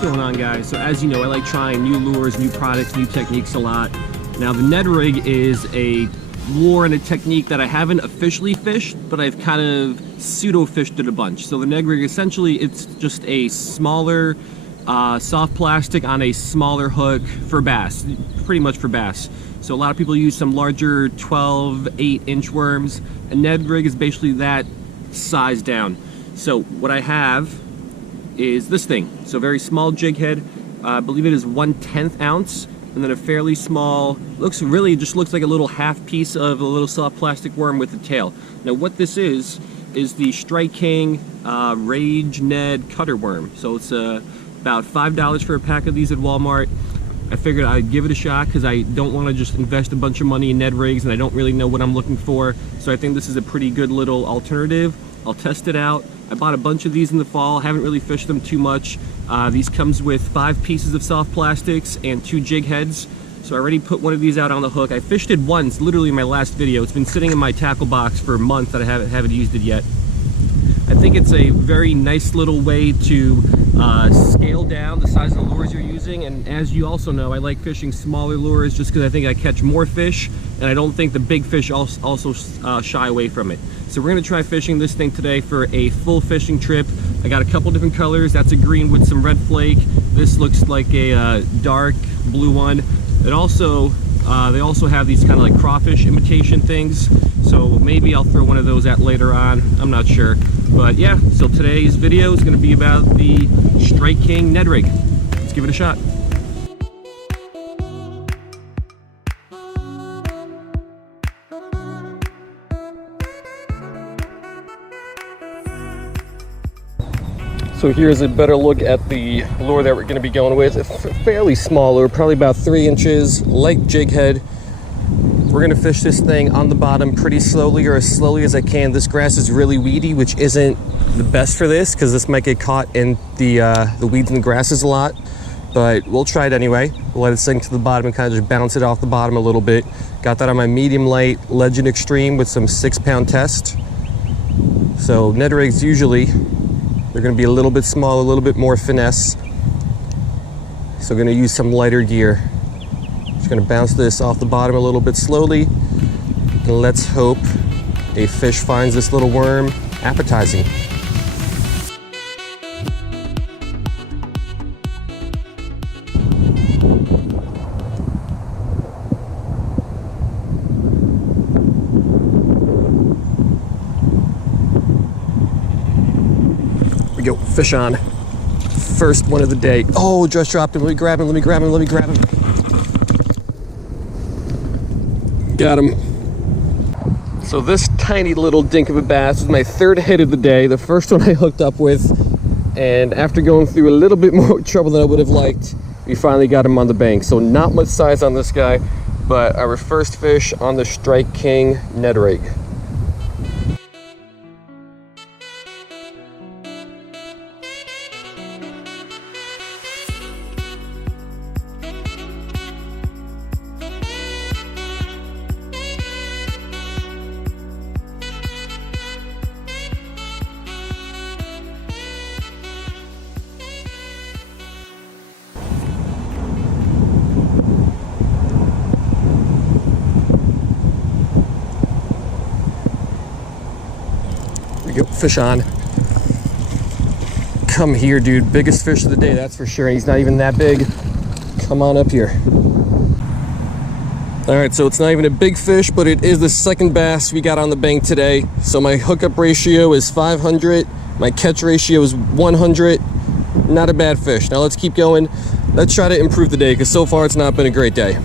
going on, guys? So as you know, I like trying new lures, new products, new techniques a lot. Now the Ned rig is a lure and a technique that I haven't officially fished, but I've kind of pseudo fished it a bunch. So the Ned rig, essentially, it's just a smaller soft plastic on a smaller hook for bass, pretty much for bass. So a lot of people use some larger 12, 8-inch worms. A Ned rig is basically that size down. So what I have is this thing. So very small jig head, I believe it is 1/10 ounce, and then a fairly small, just looks like a little half piece of a little soft plastic worm with a tail. Now what this is the Strike King Rage Ned cutter worm. So it's about $5 for a pack of these at Walmart. I figured I'd give it a shot because I don't want to just invest a bunch of money in Ned rigs and I don't really know what I'm looking for. So I think this is a pretty good little alternative. I'll test it out. I bought a bunch of these in the fall, haven't really fished them too much. These comes with 5 pieces of soft plastics and 2 jig heads. So I already put one of these out on the hook. I fished it once, literally in my last video. It's been sitting in my tackle box for a month that I haven't used it yet. I think it's a very nice little way to scale down the size of the lures you're using, and as you also know, I like fishing smaller lures just because I think I catch more fish, and I don't think the big fish also shy away from it. So we're going to try fishing this thing today for a full fishing trip. I got a couple different colors. That's a green with some red flake. This looks like a dark blue one. It also they also have these kind of like crawfish imitation things, so maybe I'll throw one of those out later on. I'm not sure. But yeah, so today's video is going to be about the Strike King Ned rig. Let's give it a shot. So here's a better look at the lure that we're going to be going with. It's fairly small lure, probably about 3 inches, light jig head. We're gonna fish this thing on the bottom pretty slowly, or as slowly as I can. This grass is really weedy, which isn't the best for this because this might get caught in the weeds and the grasses a lot, but we'll try it anyway. We'll let it sink to the bottom and kind of just bounce it off the bottom a little bit. Got that on my medium light Legend Extreme with some 6-pound test. So Ned rigs usually, they're gonna be a little bit small, a little bit more finesse. So we're gonna use some lighter gear. Just gonna bounce this off the bottom a little bit slowly, and let's hope a fish finds this little worm appetizing. Here we go, fish on. First one of the day. Oh, just dropped him. Let me grab him, let me grab him, let me grab him. Got him. So this tiny little dink of a bass is my 3rd hit of the day, the first one I hooked up with, and after going through a little bit more trouble than I would have liked, we finally got him on the bank. So not much size on this guy, but our first fish on the Strike King Ned rig. Go, fish on. Come here, dude. Biggest fish of the day, that's for sure. He's not even that big. Come on up here. All right, so it's not even a big fish, but it is the second bass we got on the bank today. So my hookup ratio is 500. My catch ratio is 100. Not a bad fish. Now let's keep going. Let's try to improve the day, because so far it's not been a great day.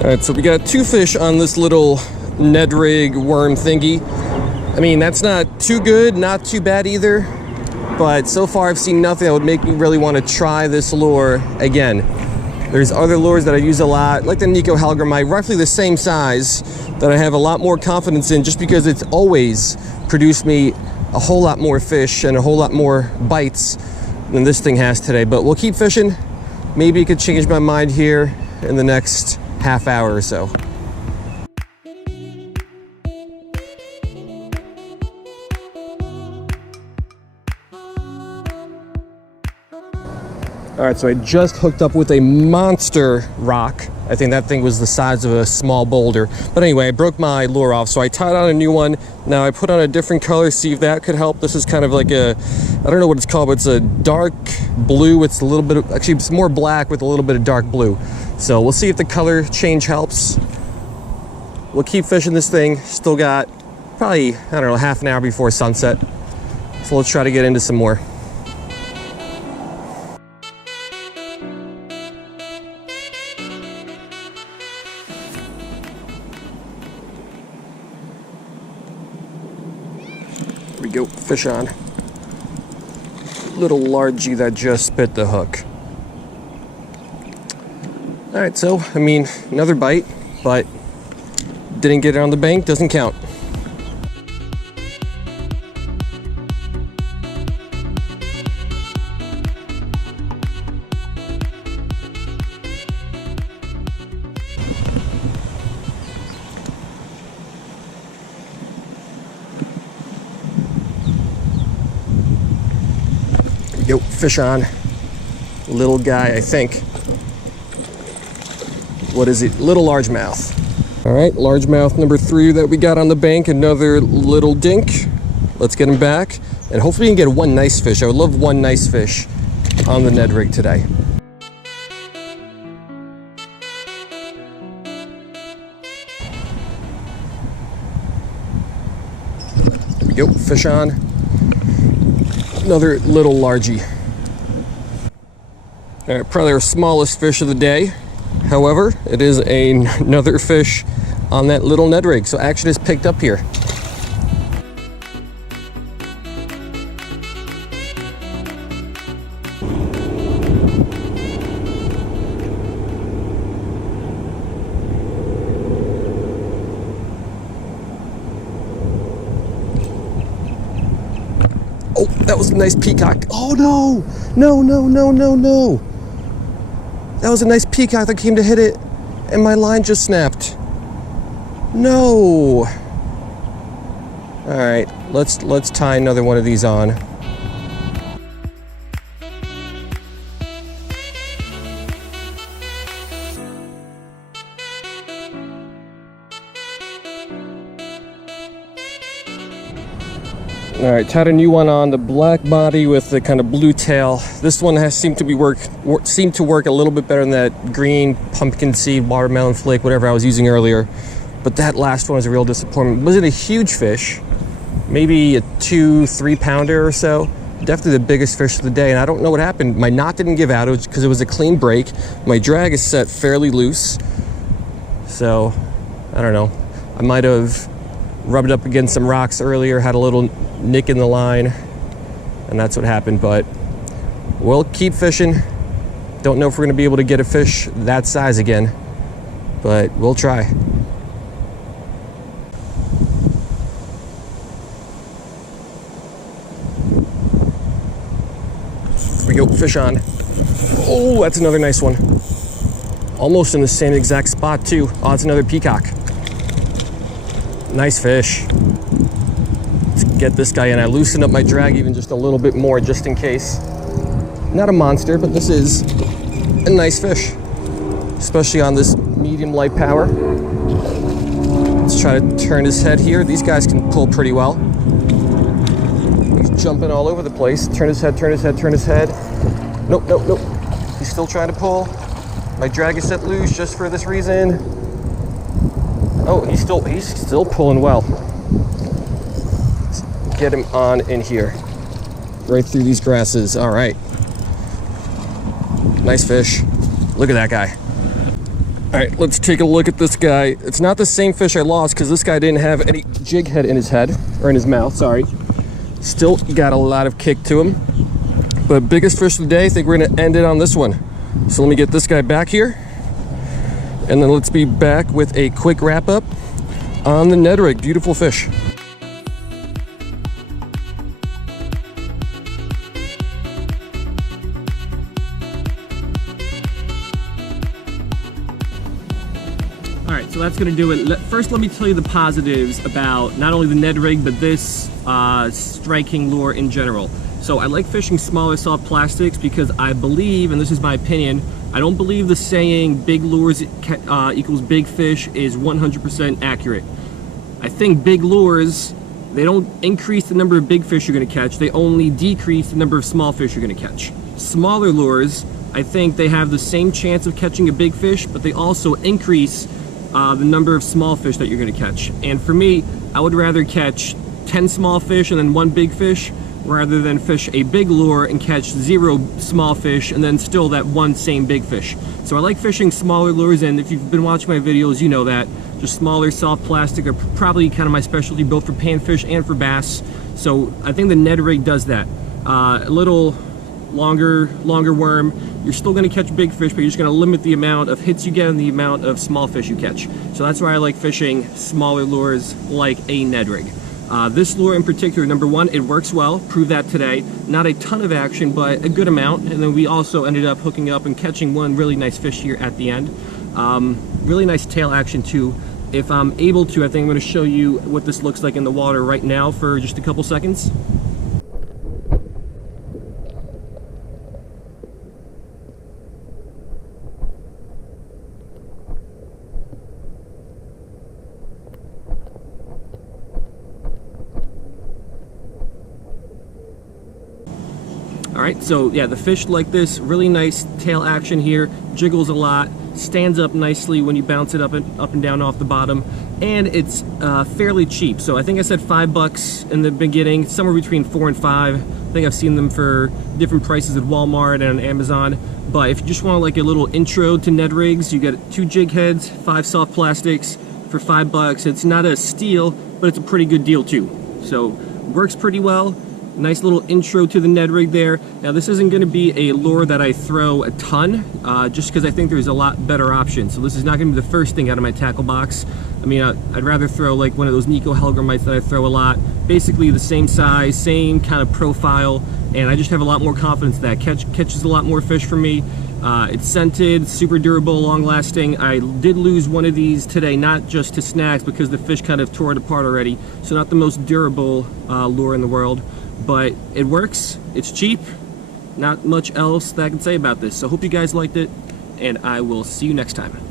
All right, so we got 2 fish on this little Ned rig worm thingy. I mean, that's not too good, not too bad either, but so far I've seen nothing that would make me really want to try this lure again. There's other lures that I use a lot, like the Nico Hellgrammite, roughly the same size, that I have a lot more confidence in just because it's always produced me a whole lot more fish and a whole lot more bites than this thing has today. But we'll keep fishing. Maybe it could change my mind here in the next half hour or so. All right, so I just hooked up with a monster rock. I think that thing was the size of a small boulder. But anyway, I broke my lure off, so I tied on a new one. Now I put on a different color, see if that could help. This is kind of like a, I don't know what it's called, but it's a dark blue. It's a little bit of, actually it's more black with a little bit of dark blue. So we'll see if the color change helps. We'll keep fishing this thing. Still got probably, I don't know, half an hour before sunset. So let's try to get into some more. Here we go, fish on. Little largie that just bit the hook. All right, so, I mean, another bite, but didn't get it on the bank, doesn't count. Yo, fish on. Little guy, I think. What is it? Little largemouth. All right, largemouth number 3 that we got on the bank. Another little dink. Let's get him back. And hopefully we can get one nice fish. I would love one nice fish on the Ned rig today. There we go, fish on. Another little largie. All right, probably our smallest fish of the day. However, it is another fish on that little Ned rig. So action is picked up here. Oh, that was a nice peacock. Oh no, no, no, no, no, no. That was a nice peacock that came to hit it and my line just snapped. No. All right, let's tie another one of these on. All right, tied a new one on, the black body with the kind of blue tail. This one has seemed to work a little bit better than that green pumpkin seed, watermelon flake, whatever I was using earlier. But that last one was a real disappointment. Was it a huge fish? Maybe a 2-3 pounder or so. Definitely the biggest fish of the day, and I don't know what happened. My knot didn't give out because it was a clean break. My drag is set fairly loose. So, I don't know. I might have rubbed up against some rocks earlier, had a little nick in the line, and that's what happened. But we'll keep fishing. Don't know if we're gonna be able to get a fish that size again, but we'll try. Here we go, fish on. Oh, that's another nice one. Almost in the same exact spot too. Oh, it's another peacock. Nice fish. Let's get this guy in. I loosened up my drag even just a little bit more just in case. Not a monster, but this is a nice fish, especially on this medium light power. Let's try to turn his head here. These guys can pull pretty well. He's jumping all over the place. Turn his head, turn his head, turn his head. Nope, nope, nope. He's still trying to pull. My drag is set loose just for this reason. Oh, he's still pulling well. Let's get him on in here. Right through these grasses. All right. Nice fish. Look at that guy. All right, let's take a look at this guy. It's not the same fish I lost because this guy didn't have any jig head in his head, or in his mouth, sorry. Still got a lot of kick to him. But biggest fish of the day, I think we're gonna end it on this one. So let me get this guy back here. And then let's be back with a quick wrap up on the Ned rig. Beautiful fish. All right, so that's gonna do it. First, let me tell you the positives about not only the Ned rig, but this striking lure in general. So I like fishing smaller soft plastics because I believe, and this is my opinion, I don't believe the saying big lures equals big fish is 100% accurate. I think big lures, they don't increase the number of big fish you're going to catch, they only decrease the number of small fish you're going to catch. Smaller lures, I think they have the same chance of catching a big fish, but they also increase the number of small fish that you're going to catch. And for me, I would rather catch 10 small fish and then 1 big fish, rather than fish a big lure and catch 0 small fish and then still that 1 same big fish. So I like fishing smaller lures, and if you've been watching my videos, you know that. Just smaller soft plastic are probably kind of my specialty, both for panfish and for bass. So I think the Ned rig does that. A little longer worm, you're still going to catch big fish, but you're just going to limit the amount of hits you get and the amount of small fish you catch. So that's why I like fishing smaller lures like a Ned rig. This lure in particular, number one, it works well, proved that today. Not a ton of action, but a good amount. And then we also ended up hooking up and catching one really nice fish here at the end. Really nice tail action too. If I'm able to, I think I'm going to show you what this looks like in the water right now for just a couple seconds. Alright, so yeah, the fish like this, really nice tail action here, jiggles a lot, stands up nicely when you bounce it up and down off the bottom, and it's fairly cheap. So I think I said $5 in the beginning, somewhere between 4 and 5. I think I've seen them for different prices at Walmart and on Amazon. But if you just want like a little intro to Ned rigs, you get 2 jig heads, 5 soft plastics for $5. It's not a steal, but it's a pretty good deal too. So works pretty well. Nice little intro to the Ned rig there. Now this isn't going to be a lure that I throw a ton, just because I think there's a lot better options. So this is not going to be the first thing out of my tackle box. I mean, I'd rather throw like one of those Nico Helgramites that I throw a lot. Basically the same size, same kind of profile, and I just have a lot more confidence that catches a lot more fish for me. It's scented, super durable, long lasting. I did lose one of these today, not just to snags, because the fish kind of tore it apart already. So not the most durable lure in the world. But it works, it's cheap, not much else that I can say about this. So hope you guys liked it, and I will see you next time.